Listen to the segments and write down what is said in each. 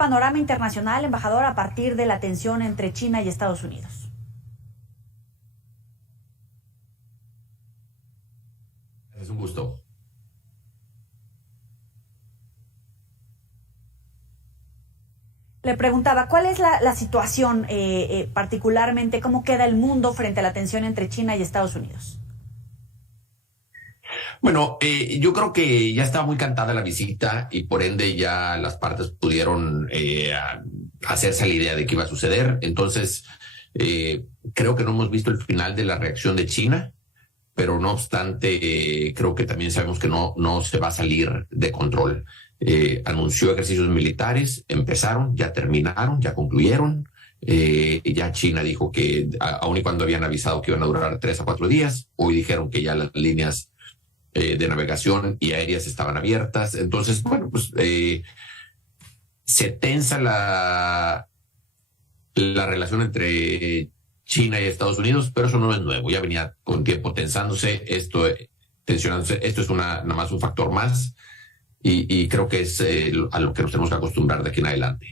panorama internacional, embajador, a partir de la tensión entre China y Estados Unidos? Es un gusto. Le preguntaba, ¿cuál es la situación particularmente? ¿Cómo queda el mundo frente a la tensión entre China y Estados Unidos? Bueno, yo creo que ya estaba muy cantada la visita y por ende ya las partes pudieron hacerse la idea de qué iba a suceder. Entonces, creo que no hemos visto el final de la reacción de China, pero no obstante, creo que también sabemos que no se va a salir de control. Anunció ejercicios militares, empezaron, ya terminaron, ya concluyeron. Ya China dijo que, aun y cuando habían avisado que iban a durar 3 a 4 días, hoy dijeron que ya las líneas de navegación y aéreas estaban abiertas. Entonces, bueno, pues se tensa la relación entre China y Estados Unidos, pero eso no es nuevo, ya venía con tiempo tensándose, tensionándose. Esto es nada más un factor más y creo que es a lo que nos tenemos que acostumbrar de aquí en adelante.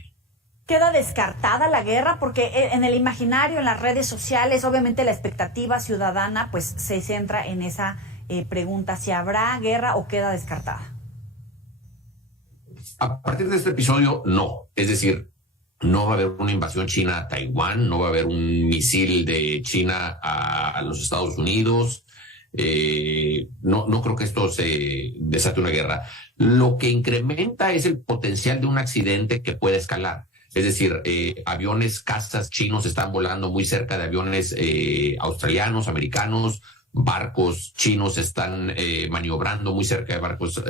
¿Queda descartada la guerra? Porque en el imaginario, en las redes sociales, obviamente la expectativa ciudadana pues se centra en esa pregunta, si habrá guerra o queda descartada. A partir de este episodio, no. Es decir, no va a haber una invasión china a Taiwán, no va a haber un misil de China a los Estados Unidos. No creo que esto se desate una guerra. Lo que incrementa es el potencial de un accidente que puede escalar. Es decir, aviones cazas chinos están volando muy cerca de aviones australianos, americanos. Barcos chinos están maniobrando muy cerca de barcos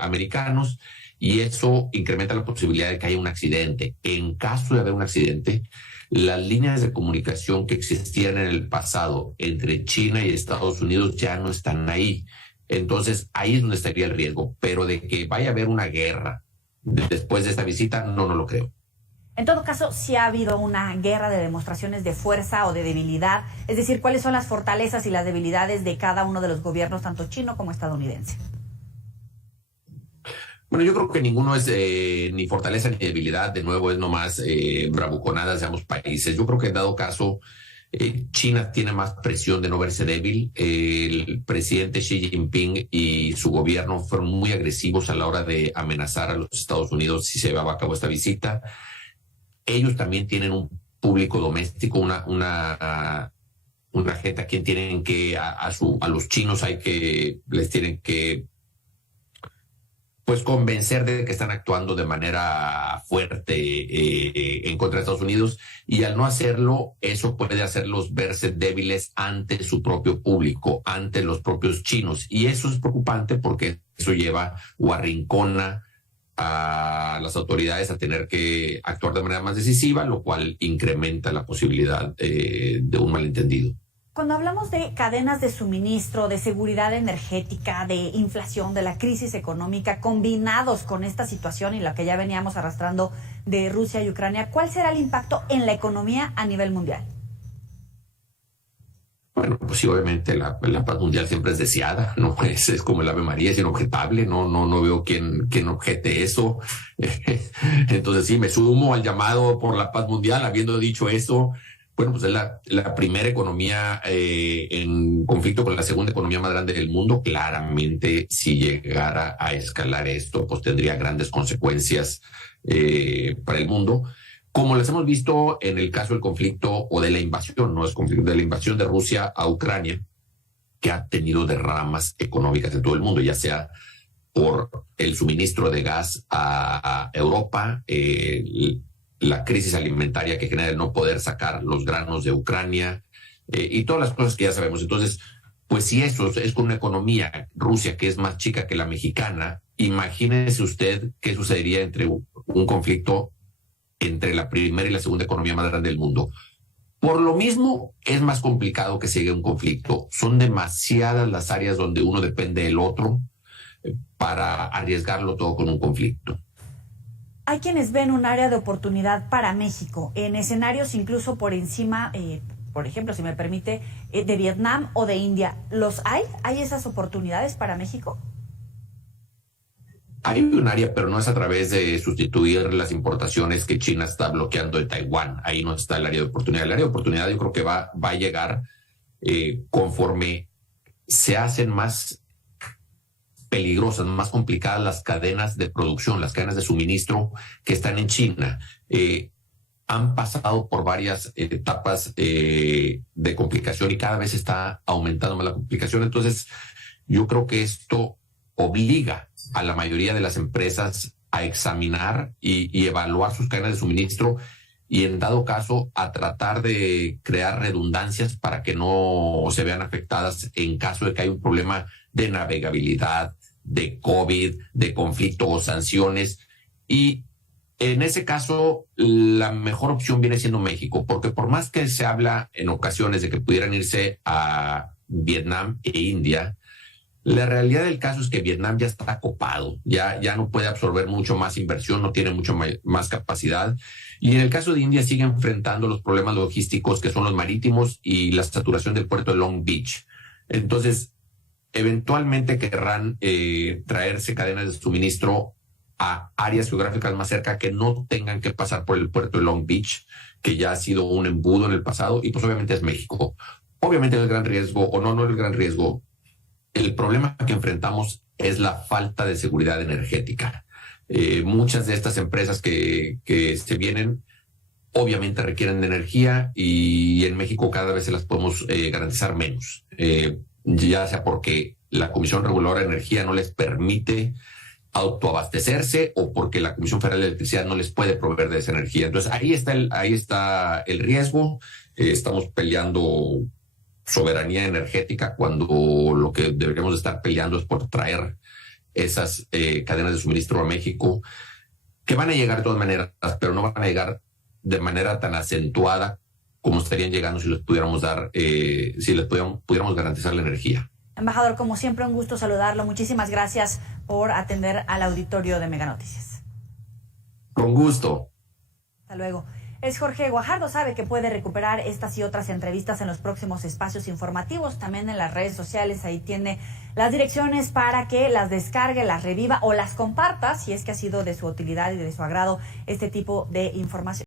americanos, y eso incrementa la posibilidad de que haya un accidente. En caso de haber un accidente, las líneas de comunicación que existían en el pasado entre China y Estados Unidos ya no están ahí. Entonces, ahí es donde estaría el riesgo. Pero de que vaya a haber una guerra después de esta visita, no lo creo. En todo caso, sí ha habido una guerra de demostraciones de fuerza o de debilidad. Es decir, ¿cuáles son las fortalezas y las debilidades de cada uno de los gobiernos, tanto chino como estadounidense? Bueno, yo creo que ninguno es ni fortaleza ni debilidad. De nuevo, es nomás bravuconadas de ambos países. Yo creo que en dado caso, China tiene más presión de no verse débil. El presidente Xi Jinping y su gobierno fueron muy agresivos a la hora de amenazar a los Estados Unidos si se llevaba a cabo esta visita. Ellos también tienen un público doméstico, una gente a quien tienen que, a los chinos les tienen que pues convencer de que están actuando de manera fuerte en contra de Estados Unidos, y al no hacerlo, eso puede hacerlos verse débiles ante su propio público, ante los propios chinos, y eso es preocupante porque eso lleva o arrincona a las autoridades a tener que actuar de manera más decisiva, lo cual incrementa la posibilidad de un malentendido. Cuando hablamos de cadenas de suministro, de seguridad energética, de inflación, de la crisis económica, combinados con esta situación y lo que ya veníamos arrastrando de Rusia y Ucrania, ¿cuál será el impacto en la economía a nivel mundial? Bueno, pues sí, obviamente la paz mundial siempre es deseada, no es como el Ave María, es inobjetable, no veo quién objete eso. Entonces sí, me sumo al llamado por la paz mundial. Habiendo dicho eso, bueno, pues es la primera economía en conflicto con la segunda economía más grande del mundo. Claramente, si llegara a escalar esto, pues tendría grandes consecuencias para el mundo, como las hemos visto en el caso del conflicto o de la invasión, no es conflicto, de la invasión de Rusia a Ucrania, que ha tenido derramas económicas en todo el mundo, ya sea por el suministro de gas a Europa, la crisis alimentaria que genera el no poder sacar los granos de Ucrania, y todas las cosas que ya sabemos. Entonces, pues si eso es con una economía, Rusia, que es más chica que la mexicana, imagínese usted qué sucedería entre un conflicto entre la primera y la segunda economía más grande del mundo. Por lo mismo, es más complicado que siga un conflicto. Son demasiadas las áreas donde uno depende del otro para arriesgarlo todo con un conflicto. Hay quienes ven un área de oportunidad para México, en escenarios incluso por encima, por ejemplo, si me permite, de Vietnam o de India. ¿Los hay? ¿Hay esas oportunidades para México? Hay un área, pero no es a través de sustituir las importaciones que China está bloqueando de Taiwán. Ahí no está el área de oportunidad. El área de oportunidad yo creo que va a llegar conforme se hacen más peligrosas, más complicadas las cadenas de producción, las cadenas de suministro que están en China. Han pasado por varias etapas de complicación y cada vez está aumentando más la complicación. Entonces, yo creo que esto obliga a la mayoría de las empresas a examinar y evaluar sus cadenas de suministro y, en dado caso, a tratar de crear redundancias para que no se vean afectadas en caso de que haya un problema de navegabilidad, de COVID, de conflicto o sanciones. Y en ese caso, la mejor opción viene siendo México, porque por más que se habla en ocasiones de que pudieran irse a Vietnam e India, la realidad del caso es que Vietnam ya está copado, ya no puede absorber mucho más inversión, no tiene mucho más capacidad. Y en el caso de India sigue enfrentando los problemas logísticos que son los marítimos y la saturación del puerto de Long Beach. Entonces, eventualmente querrán traerse cadenas de suministro a áreas geográficas más cerca que no tengan que pasar por el puerto de Long Beach, que ya ha sido un embudo en el pasado, y pues obviamente es México. Obviamente el gran riesgo, o no el gran riesgo, el problema que enfrentamos es la falta de seguridad energética. Muchas de estas empresas que se vienen obviamente requieren de energía y en México cada vez se las podemos garantizar menos, ya sea porque la Comisión Reguladora de Energía no les permite autoabastecerse o porque la Comisión Federal de Electricidad no les puede proveer de esa energía. Entonces ahí está el riesgo. Estamos peleando soberanía energética cuando lo que deberíamos estar peleando es por traer esas cadenas de suministro a México, que van a llegar de todas maneras, pero no van a llegar de manera tan acentuada como estarían llegando si les pudiéramos dar, si les pudiéramos garantizar la energía. Embajador, como siempre, un gusto saludarlo. Muchísimas gracias por atender al auditorio de Mega Noticias. Con gusto. Hasta luego. Es Jorge Guajardo. Sabe que puede recuperar estas y otras entrevistas en los próximos espacios informativos, también en las redes sociales. Ahí tiene las direcciones para que las descargue, las reviva o las comparta, si es que ha sido de su utilidad y de su agrado este tipo de información.